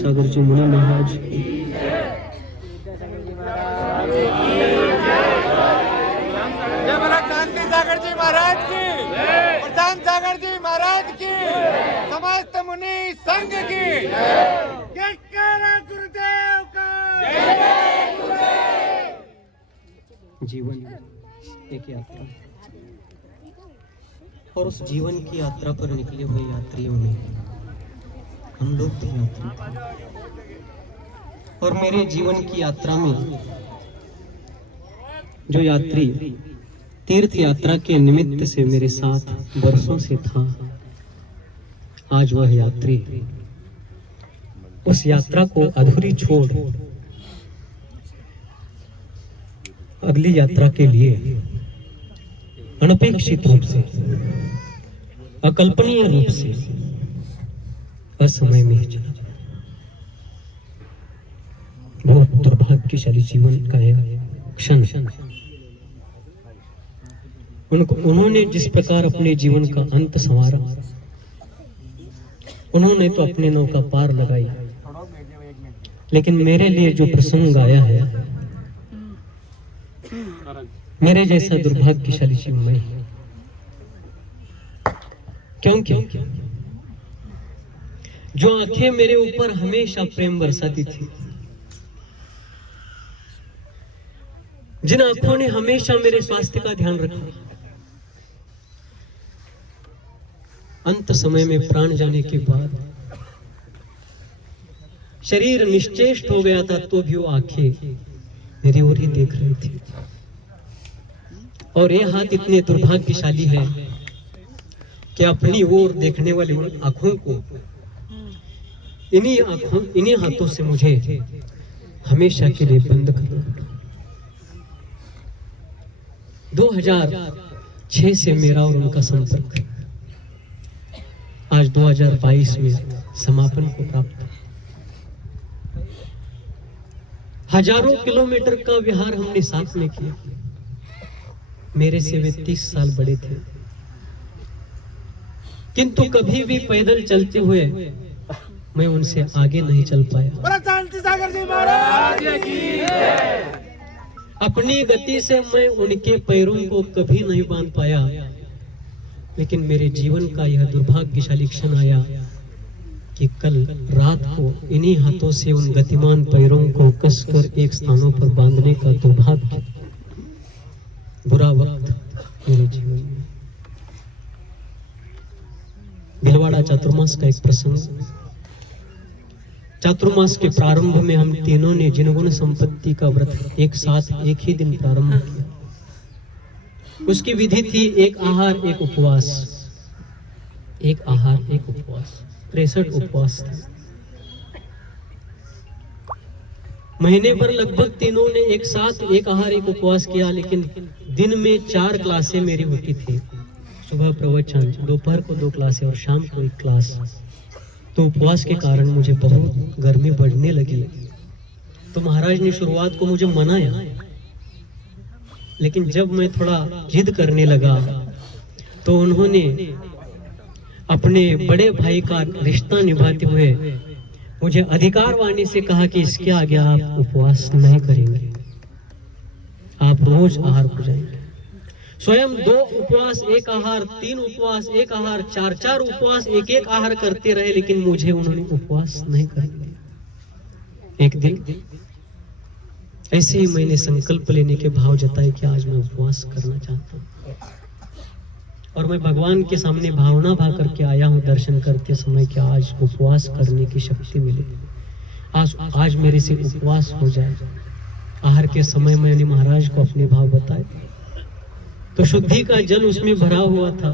सागर जी मुनि महाराज की, शांति सागर जी महाराज की, प्रशांत सागर जी महाराज की, समस्त मुनि संघ की, गुरुदेव का जीवन एक यात्रा और उस जीवन की यात्रा पर निकले हुए यात्रियों में हम लोग भी यात्री थे। और मेरे जीवन की यात्रा में जो यात्री तीर्थ यात्रा के निमित्त से मेरे साथ वर्षों से था, आज वह यात्री उस यात्रा को अधूरी छोड़ अगली यात्रा के लिए अनपेक्षित रूप से, अकल्पनीय रूप से असमय में ही चला गया। बहुत दुर्भाग्यशाली जीवन का यह क्षण। उन्होंने जिस प्रकार अपने जीवन का अंत संवारा, उन्होंने तो अपने नौका पार लगाई, लेकिन मेरे लिए जो प्रसंग आया है, मेरे जैसा दुर्भाग्यशाली जीवन में, क्योंकि जो आंखें मेरे ऊपर हमेशा प्रेम बरसाती थी, जिन आंखों ने हमेशा मेरे स्वास्थ्य का ध्यान रखा, अंत समय में प्राण जाने के बाद शरीर निश्चेष्ट हो गया था, तो भी वो आंखें मेरी ओर ही देख रही थी। और ये हाथ इतने दुर्भाग्यशाली है कि अपनी ओर देखने वाली आंखों को, इन्हीं हाथों से मुझे हमेशा के लिए बंद करना पड़ा। 2006 से मेरा और उनका संपर्क आज 2022 में समापन को प्राप्त। हजारों किलोमीटर का विहार हमने साथ में किया। मेरे से वे 30 साल बड़े थे, किंतु कभी भी पैदल चलते हुए मैं उनसे आगे नहीं चल पाया। शांति सागर जी महाराज की, अपनी गति से मैं उनके पैरों को कभी नहीं बांध पाया, लेकिन मेरे जीवन का यह दुर्भाग्यशाली क्षण आया कि कल रात को इन्हीं हाथों से उन गतिमान पैरों को कसकर एक स्थानों पर बांधने का दुर्भाग्य, बुरा वक्त मेरे जीवन में। भिलवाड़ा चातुर्मास का एक प्रसंग। चातुर्मास के प्रारंभ में हम तीनों ने जिनगुण संपत्ति का व्रत एक साथ एक ही दिन प्रारंभ किया। उसकी विधि थी एक आहार एक उपवास, एक आहार एक उपवास, 63 उपवास थे। महीने भर लगभग तीनों ने एक साथ एक आहार एक उपवास किया, लेकिन दिन में 4 क्लासें मेरी होती थी। सुबह प्रवचन, दोपहर को 2 क्लासें और शाम को 1 क्लास। तो उपवास के कारण मुझे बहुत गर्मी बढ़ने लगी, तो महाराज ने शुरुआत को मुझे मनाया, लेकिन जब मैं थोड़ा जिद करने लगा तो उन्होंने अपने बड़े भाई का रिश्ता निभाते हुए मुझे अधिकार वाणी से कहा कि इसके आगे आप उपवास नहीं करेंगे, आप रोज आहार को जाएंगे। स्वयं 2 उपवास 1 आहार, 3 उपवास 1 आहार, 4 उपवास 1 आहार करते रहे, लेकिन मुझे उन्होंने उपवास नहीं करने। एक दिन ऐसे ही मैंने संकल्प लेने के भाव जताए कि आज मैं उपवास करना चाहता हूँ, और मैं भगवान के सामने भावना भा करके आया हूँ दर्शन करते समय कि आज उपवास करने की शक्ति मिले, आज मेरे से उपवास हो जाए। आहार के समय मैंने महाराज को अपने भाव बताए, तो शुद्धि का जल उसमें भरा हुआ था।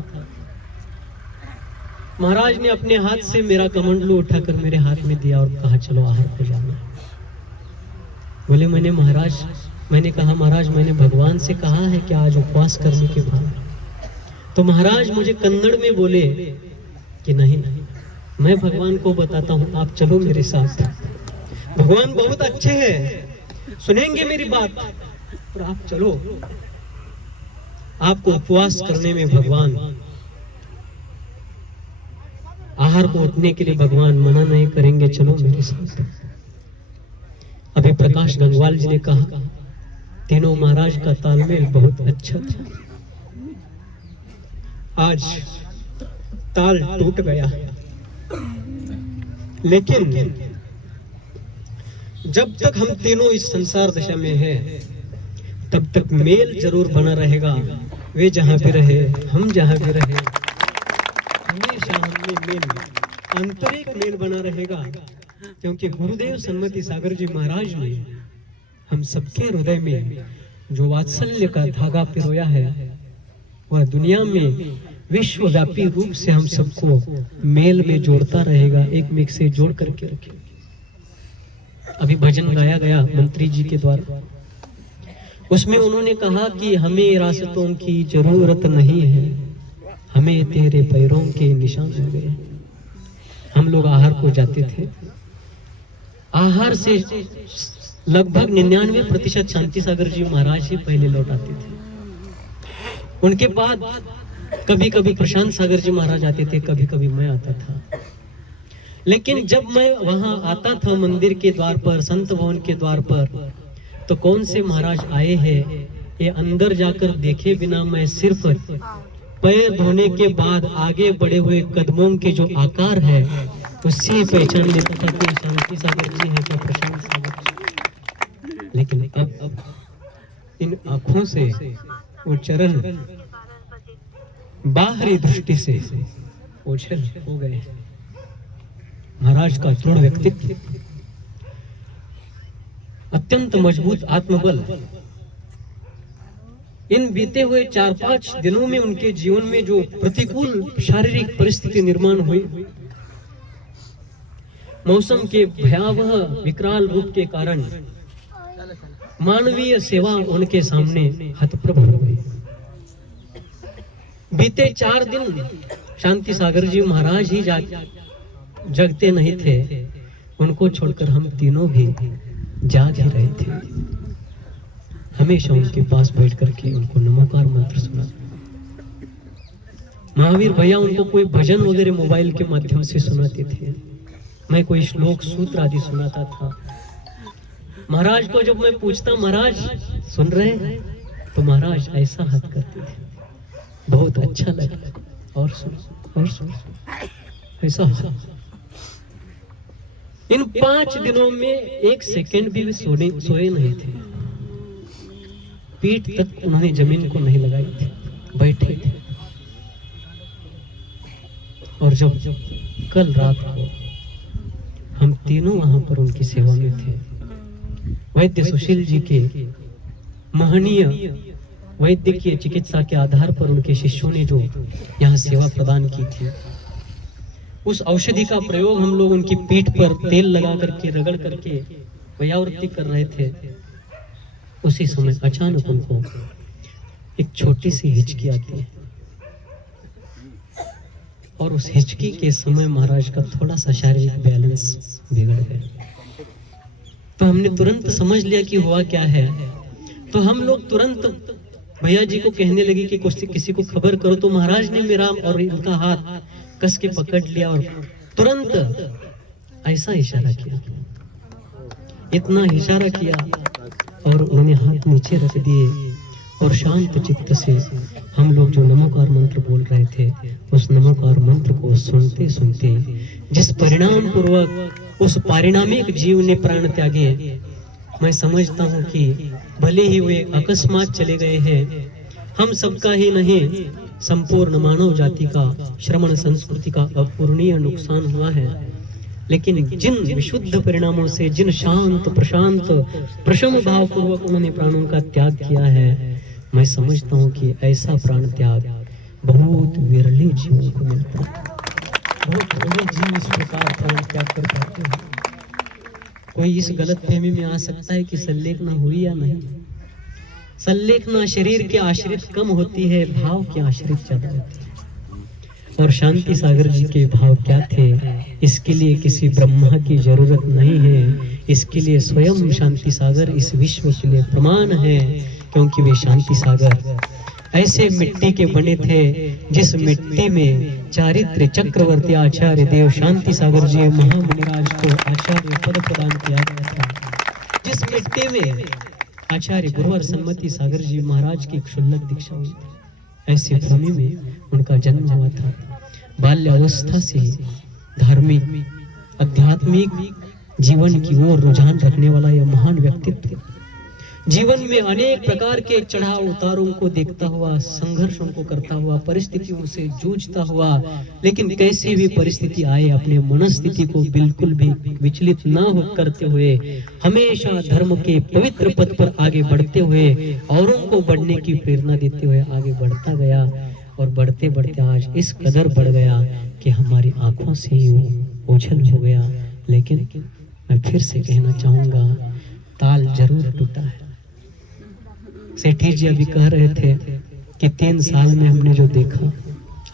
महाराज ने अपने हाथ से मेरा कमंडलू उठाकर मेरे हाथ में दिया और कहा चलो आहार को जाना। बोले मैंने कहा महाराज मैंने भगवान से कहा है कि आज उपवास करने के भाव। तो महाराज मुझे कन्नड़ में बोले कि नहीं मैं भगवान को बताता हूँ, आप चलो मेरे साथ। भगवान बहुत अच्छे हैं, सुनेंगे मेरी बात, और आप चलो। आपको उपवास करने में भगवान आहार को उठने के लिए भगवान मना नहीं करेंगे, चलो मेरे साथ। अभी प्रकाश गंगवाल जी ने कहा तीनों महाराज का तालमेल बहुत अच्छा था। आज ताल टूट गया, लेकिन जब तक हम तीनों इस संसार दशा में हैं, तब तक मेल जरूर बना रहेगा। वे जहां भी रहे, हम जहां भी रहे, हमेशा हमें मेल, आंतरिक मेल बना रहेगा। क्योंकि गुरुदेव सन्मति सागर जी महाराज ने हम सबके हृदय में जो वात्सल्य का धागा पिरोया है, वह दुनिया में विश्वव्यापी रूप से हम सबको मेल में जोड़ता रहेगा, एक में से जोड़ करके रखे। अभी भजन गाया गया मंत्री जी के द्वारा, उसमें उन्होंने कहा कि हमें रास्तों की जरूरत नहीं है, हमें तेरे पैरों के निशान हो गए। हम लोग आहार को जाते थे, आहार से लगभग 99% शांति सागर जी महाराज ही पहले लौट आते थे। उनके बाद कभी कभी प्रशांत सागर जी महाराज आते थे, कभी कभी मैं आता था। लेकिन जब मैं वहां आता था मंदिर के द्वार पर, संत भवन के द्वार पर, तो कौन से महाराज आए हैं ये अंदर जाकर देखे बिना मैं सिर्फ पैर धोने के बाद आगे बढ़े हुए कदमों के जो आकार है उससे पहचान लेता था कि शांति सागर जी है क्या प्रशांत सागर जी। लेकिन अब इन आंखों से वो चरण बाहरी दृष्टि से ओझल हो गए। महाराज का दृढ़ व्यक्तित्व, अत्यंत मजबूत आत्मबल, इन बीते हुए 4-5 दिनों में उनके जीवन में जो प्रतिकूल शारीरिक परिस्थिति निर्माण हुई, मौसम के भयावह विकराल रूप के कारण मानवीय सेवा उनके सामने हतप्रभ हो गई। बीते 4 दिन शांति सागर जी महाराज ही जगते नहीं थे, उनको छोड़कर हम तीनों भी जाग ही रहे थे। हमेशा उनके पास बैठ करके उनको नमोकार मंत्र सुना। महावीर भैया उनको कोई भजन वगैरह मोबाइल के माध्यम से सुनाते थे, मैं कोई श्लोक सूत्र आदि सुनाता था। महाराज को जब मैं पूछता महाराज सुन रहे हैं, तो महाराज ऐसा हाथ करते थे, बहुत अच्छा लगा, और सुन ऐसा। इन 5 दिनों में 1 सेकंड भी सोए नहीं थे, पीठ तक उन्होंने जमीन को नहीं लगाई थी, बैठे थे। और जब कल रात को हम तीनों वहां पर उनकी सेवा में थे, वैद्य सुशील जी के महनीय वैद्यकीय चिकित्सा के आधार पर उनके शिष्यों ने जो यहाँ सेवा प्रदान की थी, उस औषधि का प्रयोग हम लोग उनकी पीठ पर तेल लगा करके रगड़ करके वयावृत्ति कर रहे थे। उसी समय अचानक उनको एक छोटी सी हिचकी आती है, और उस हिचकी के समय महाराज का थोड़ा सा शारीरिक बैलेंस बिगड़ गया। तो हमने तुरंत समझ लिया कि हुआ क्या है। तो हम लोग तुरंत भैया जी को कहने लगे कि किसी को खबर करो। तो महाराज ने मेरा और इनका हाथ कस के पकड़ लिया और तुरंत ऐसा इशारा किया, इतना इशारा किया, और उन्होंने हाथ नीचे रख दिए और शांत चित्त से हम लोग जो नमोकार मंत्र बोल रहे थे, उस नमोकार मंत्र को सुनते सुनते जिस परिणाम पूर्वक उस पारिणामिक जीव ने प्राण त्यागे, मैं समझता हूँ कि भले ही वे अकस्मात चले गए हैं, हम सबका ही नहीं संपूर्ण मानव जाति का, श्रमण संस्कृति का अपूर्णीय नुकसान हुआ है। लेकिन जिन विशुद्ध परिणामों से, जिन शांत प्रशांत प्रशम भाव पूर्वक उन्होंने प्राणों का त्याग किया है, मैं समझता हूँ कि ऐसा प्राण त्याग बहुत विरले जीवों को मिलता है। बहुत थोड़े जीव इस प्रकार प्राण त्याग कर पाते हैं। कोई इस गलत फहमी में आ सकता है कि संलेखना हुई या नहीं। संलेखना शरीर के आश्रित कम होती है, भाव के आश्रित ज्यादा होती है। और शांति सागर जी के भाव क्या थे, इसके लिए किसी ब्रह्मा की जरूरत नहीं है। इसके लिए स्वयं शांति सागर इस विश्व के लिए प्रमाण है, क्योंकि वे शांति सागर ऐसे मिट्टी के बने थे जिस मिट्टी में चारित्र चक्रवर्ती आचार्य देव शांति सागर जी महामुनिराज को आचार्य पद प्रदान किया गया था। जिस मिट्टी में आचार्य गुरुवर सन्मति सागर जी महाराज की क्षुल्लक दीक्षा हुई थी, ऐसी भूमि में उनका जन्म हुआ था। बाल्यावस्था से धार्मिक आध्यात्मिक जीवन की ओर रुझान रखने वाला यह महान व्यक्तित्व जीवन में अनेक प्रकार के चढ़ाव उतारों को देखता हुआ, संघर्षों को करता हुआ, परिस्थितियों से जूझता हुआ, लेकिन कैसी भी परिस्थिति आए अपने मनस्थिति को बिल्कुल भी विचलित न हो करते हुए हमेशा धर्म के पवित्र पथ पर आगे बढ़ते हुए औरों को बढ़ने की प्रेरणा देते हुए आगे बढ़ता गया और बढ़ते बढ़ते आज इस कदर बढ़ गया कि हमारी आंखों से ही वो ओझल हो गया। लेकिन मैं फिर से कहना चाहूंगा, ताल जरूर टूटा है। सेठी जी अभी कह रहे थे कि 3 साल में हमने जो देखा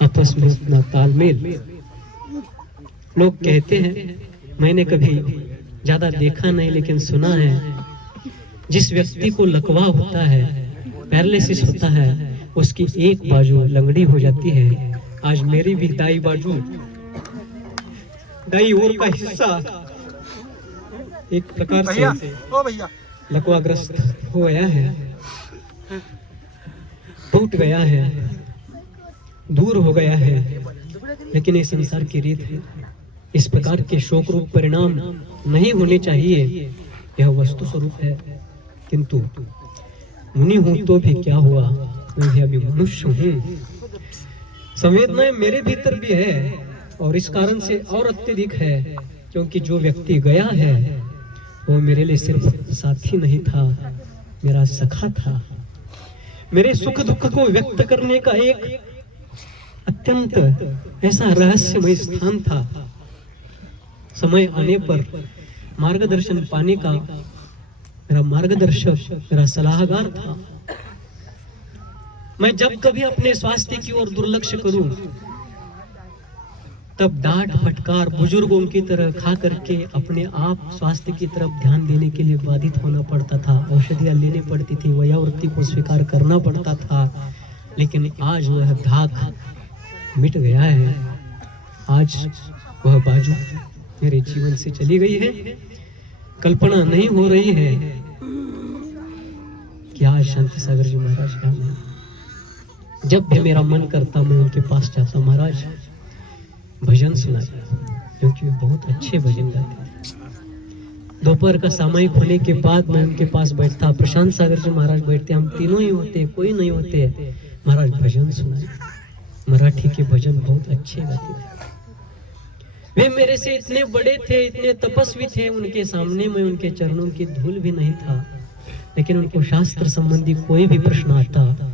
आपस में उतना तालमेल। लोग कहते हैं, मैंने कभी ज्यादा देखा नहीं लेकिन सुना है, जिस व्यक्ति को लकवा होता है, पैरालिसिस होता है, उसकी एक बाजू लंगड़ी हो जाती है। आज मेरी भी दाई बाजू, दाई ओर का हिस्सा एक प्रकार से लकवाग्रस्त हो गया है, टूट गया है, दूर हो गया है। लेकिन ये संसार की रीत है, इस प्रकार के शोक रूप परिणाम नहीं होने चाहिए, यह वस्तु स्वरूप है। किंतु मुनि हूं तो भी क्या हुआ, मैं भी अभी मनुष्य हूँ। संवेदनाएं मेरे भीतर भी है और इस कारण से और अत्यधिक है, क्योंकि जो व्यक्ति गया है वो मेरे लिए सिर्फ साथी नहीं था, मेरा सखा था। मेरे सुख दुख को व्यक्त करने का एक अत्यंत ऐसा रहस्यमय स्थान था। समय आने पर मार्गदर्शन पाने का मेरा मार्गदर्शक, मेरा सलाहकार था। मैं जब कभी अपने स्वास्थ्य की ओर दुर्लक्ष्य करूं, तब डांट फटकार बुजुर्गों की तरह खा करके अपने आप स्वास्थ्य की तरफ ध्यान देने के लिए बाधित होना पड़ता था। औषधियां लेनी पड़ती थी, वयोवृत्ति को स्वीकार करना पड़ता था। लेकिन आज वह धाक मिट गया है, आज वह बाजू मेरे जीवन से चली गई है। कल्पना नहीं हो रही है कि आज शांति सागर जी महाराज का मैं जब भी मेरा मन करता मैं उनके पास जाता, महाराज भजन सुनाए, क्योंकि वो बहुत अच्छे भजन गाते थे। दोपहर का सामायिक होने के बाद मैं उनके पास बैठता, प्रशांत सागर जी महाराज बैठते, हम तीनों ही होते, कोई नहीं होते। महाराज भजन सुनाए, मराठी के भजन बहुत अच्छे गाते थे। वे मेरे से इतने बड़े थे, इतने तपस्वी थे, उनके सामने में उनके चरणों की धूल भी नहीं था। लेकिन उनको शास्त्र संबंधी कोई भी प्रश्न आता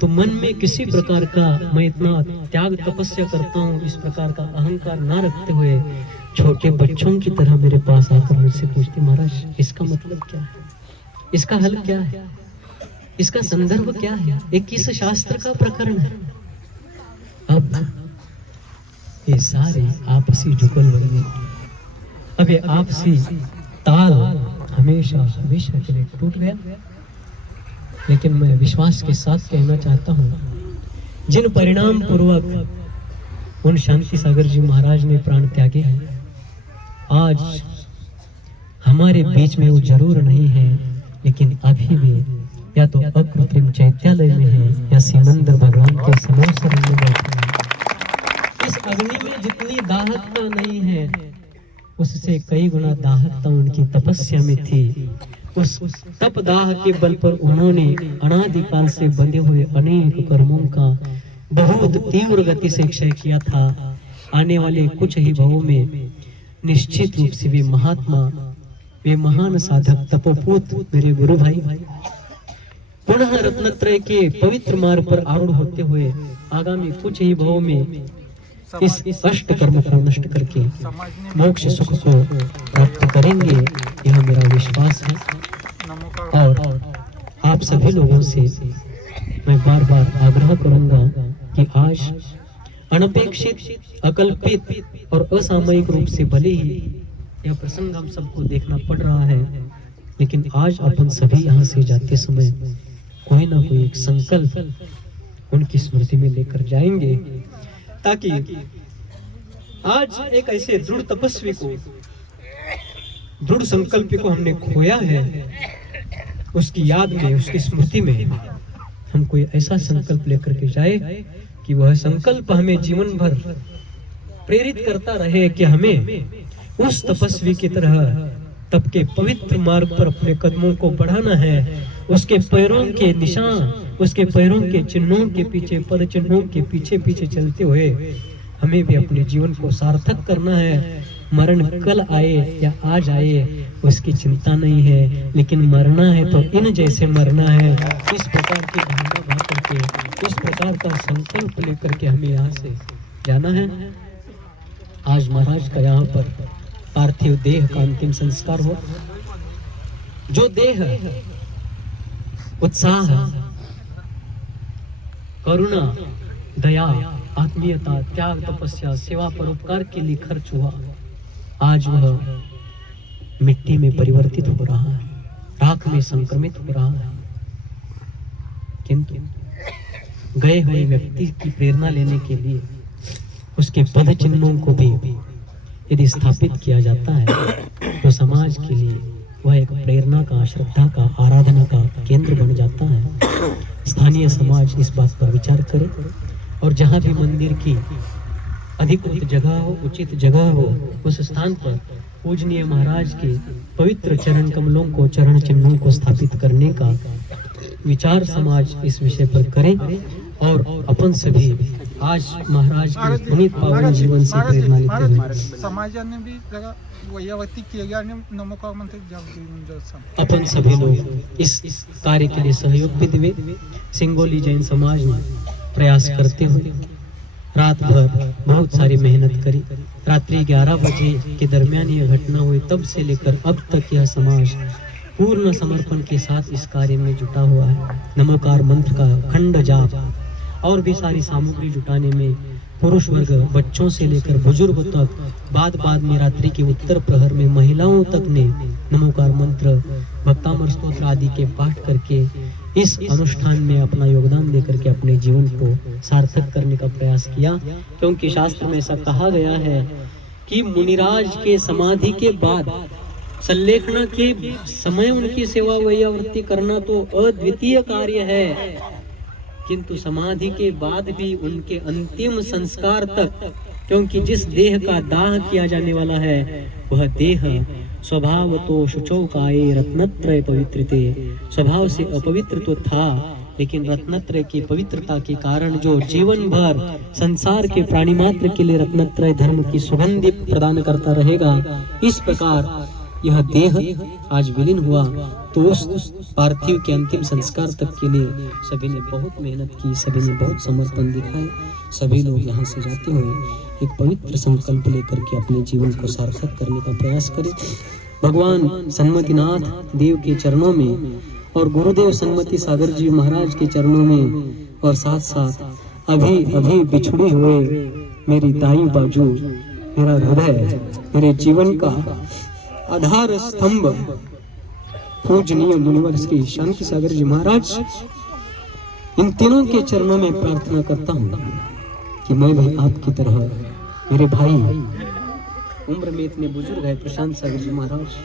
तो मन में किसी प्रकार का मैं इतना त्याग तपस्या करता हूँ, इस प्रकार का अहंकार ना रखते हुए छोटे बच्चों की तरह मेरे पास आकर मुझसे पूछते, महाराज इसका मतलब क्या है, इसका हल क्या है, इसका संदर्भ क्या है, ये किस शास्त्र का प्रकरण है। अब ये सारे आपसी जुगलबंदी, अब ये आपसी ताल हमेशा हमेशा के लिए टूट गया। लेकिन मैं विश्वास के साथ कहना चाहता हूँ, जिन परिणाम पूर्वक उन शांति सागर जी महाराज ने प्राण त्यागे हैं, आज हमारे बीच में वो जरूर नहीं है, लेकिन अभी भी या तो अकृत्रिम चैत्यालय में है या सिमंदर भगवान के समोसर में बैठे हैं। इस अग्नि में जितनी दाहकता नहीं है, उससे कई गुना दाहकता उनकी तपस्या में थी। उस तपदाह के बल पर उन्होंने अनादिकाल से बंधे हुए अनेक कर्मों का बहुत तीव्र गति से क्षय किया था। आने वाले कुछ ही भवों में निश्चित रूप से वे महात्मा, वे महान साधक तपोपूत मेरे गुरु भाई पुनः रत्नत्रय के पवित्र मार्ग पर आरूढ़ होते हुए आगामी कुछ ही भवों में इस अष्ट कर्म को नष्ट करके मोक्ष सुख को प्राप्त करेंगे, यह मेरा विश्वास है। और आप सभी लोगों से मैं बार बार आग्रह करूंगा कि आज अनपेक्षित, अकल्पित और असामयिक रूप से भले ही यह प्रसंग हम सबको देखना पड़ रहा है, लेकिन आज अपन सभी यहाँ से जाते समय कोई ना कोई एक संकल्प उनकी स्मृति में लेकर जाएंगे, ताकि आज एक ऐसे दृढ़ तपस्वी को, दृढ़ संकल्प को हमने खोया है, उसकी याद में, उसकी स्मृति में हम कोई ऐसा संकल्प लेकर के जाए कि वह संकल्प हमें जीवन भर प्रेरित करता रहे कि हमें उस तपस्वी की तरह तप के पवित्र मार्ग पर अपने कदमों को बढ़ाना है, उसके पैरों के निशान, उसके पैरों के चिन्हों के पीछे, पद चिन्हों के पीछे पीछे चलते हुए हमें भी अपने जीवन को सार्थक करना है। मरण कल आए या आज आए उसकी चिंता नहीं है, लेकिन मरना है तो इन जैसे मरना है। इस प्रकार की भावना भर करके, इस प्रकार का संकल्प लेकर के हमें यहाँ से जाना है। आज महाराज का यहाँ पर पार्थिव देह का अंतिम संस्कार हो। जो देह उत्साह, करुणा, दया, आत्मीयता, त्याग, तपस्या, सेवा, परोपकार के लिए खर्च हुआ, आज वह मिट्टी में परिवर्तित हो रहा है, राख में संक्रमित हो रहा है। किंतु गए हुए व्यक्ति की प्रेरणा लेने के लिए उसके पद चिन्हों को भी यदि स्थापित किया जाता है तो समाज के लिए वह एक प्रेरणा का, श्रद्धा का, आराधना का केंद्र बन जाता है। स्थानीय समाज इस बात पर विचार करे और जहाँ भी मंदिर की अधिकृत जगह हो, उचित जगह हो, उस स्थान पर पूजनीय महाराज के पवित्र चरण कमलों को, चरण चिन्हों को स्थापित करने का विचार समाज इस विषय पर करे और अपन सभी आज महाराज के पुनीत पावन जीवन से प्रेरणा लेते हुए समाजाने भी जगह वैयावती केल्या आणि नमोकार मंत्र जप अपन सभी लोग इस कार्य के लिए सहयोग भी देवे। सिंगोली जैन समाज ने प्रयास करते हुए रात भर बहुत सारी मेहनत करी। रात्रि 11 बजे के दरमियान यह घटना हुई, तब से लेकर अब तक यह समाज पूर्ण समर्पण के साथ इस कार्य में जुटा हुआ है। नमोकार मंत्र का खंड जाप और भी सारी सामग्री जुटाने में पुरुष वर्ग, बच्चों से लेकर बुजुर्ग तक, बाद में रात्रि के उत्तर प्रहर में महिलाओं तक ने नमोकार मंत्र, भक्तामर स्तोत्र आदि के पाठ करके इस अनुष्ठान में अपना योगदान देकर के अपने जीवन को सार्थक करने का प्रयास किया। क्योंकि शास्त्र में ऐसा कहा गया है कि मुनिराज के समाधि के बाद संलेखना के समय उनकी सेवा वैयावृत्ति करना तो अद्वितीय कार्य है, किंतु समाधि के बाद भी उनके अंतिम संस्कार तक, क्योंकि जिस देह का दाह किया जाने वाला है वह देह स्वभाव तो शुचौ काये रत्नत्रय पवित्रते, स्वभाव से अपवित्र तो था, लेकिन रत्नत्रय की पवित्रता के कारण जो जीवन भर संसार के प्राणी मात्र के लिए रत्नत्रय धर्म की सुगंध प्रदान करता रहेगा, इस प्रकार यह देह आज विलीन हुआ। तो उस पार्थिव के अंतिम संस्कार तक के लिए सभी ने बहुत मेहनत की, सभी ने बहुत समर्पण दिखाए। सभी लोग यहाँ से जाते हुए एक पवित्र संकल्प लेकर के अपने जीवन को सार्थक करने का प्रयास करें। भगवान सन्मतिनाथ देव के चरणों में और गुरुदेव सन्मति सागर जी महाराज के चरणों में और साथ साथ अभी बिछुड़े हुए मेरी दाई बाजू, मेरा हृदय, मेरे जीवन का आधार स्तंभ पूजनीय मुनिवर श्री शांति सागर जी महाराज, इन तीनों के चरणों में प्रार्थना करता हूँ कि मैं भी आपकी तरह, मेरे भाई उम्र में इतने बुजुर्ग है प्रशांत सागर जी महाराज,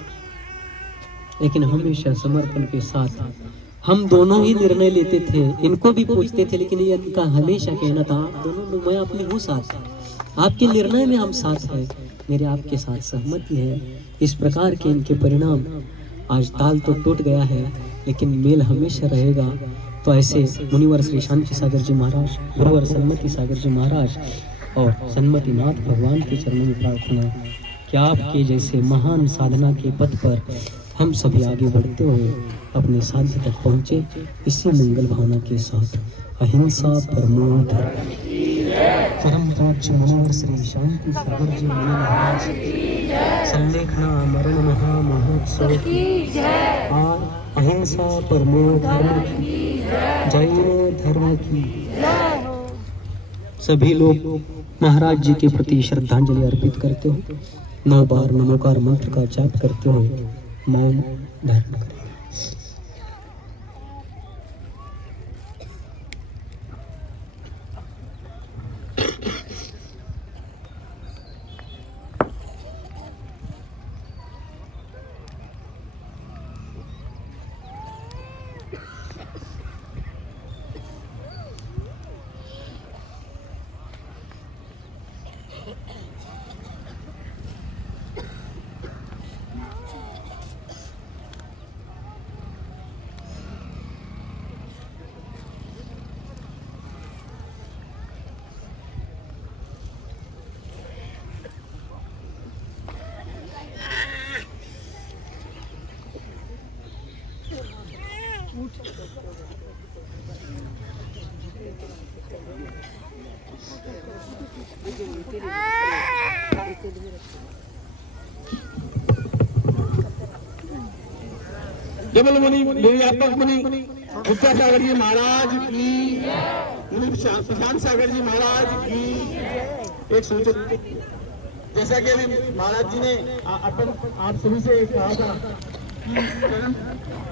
लेकिन हमेशा समर्पण के साथ हम दोनों ही निर्णय लेते थे, इनको भी पूछते थे, लेकिन ये इनका हमेशा कहना था दोनों लोग, मैं अपनी हूँ साथ, आपके निर्णय में हम साथ हैं, मेरे आपके साथ सहमति है। इस प्रकार के इनके परिणाम, आज ताल तो टूट गया है लेकिन मेल हमेशा रहेगा। तो ऐसे मुनिवर श्री शांति सागर जी महाराज, गुरुवर सन्मति सागर जी महाराज और सन्मतिनाथ भगवान के चरणों में प्रार्थना कि आपके जैसे महान साधना के पथ पर हम सभी आगे बढ़ते हुए अपने साध्य तक पहुँचे। इसी मंगल भावना के साथ अहिंसा परमो धर्म, परम पूज्य मुनिवर श्री शांति सागर जी महाराज संलेखना मरण महा महोत्सव की अहिंसा परमो धर्म की, जैन धर्म की। सभी लोग महाराज जी के प्रति श्रद्धांजलि अर्पित करते हुए 9 बार नमोकार मंत्र का जाप करते हुए मौन धारण करें। केवल मुनि निर्व्यापक मुनि विद्यासागर जी महाराज की, मुनि प्रशांत सागर जी महाराज की। एक सूचना, जैसा कि अभी महाराज जी ने अपन आप सभी से कहा था कि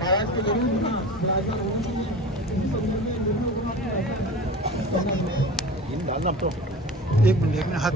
महाराज के जरूर एक मिनट हाथ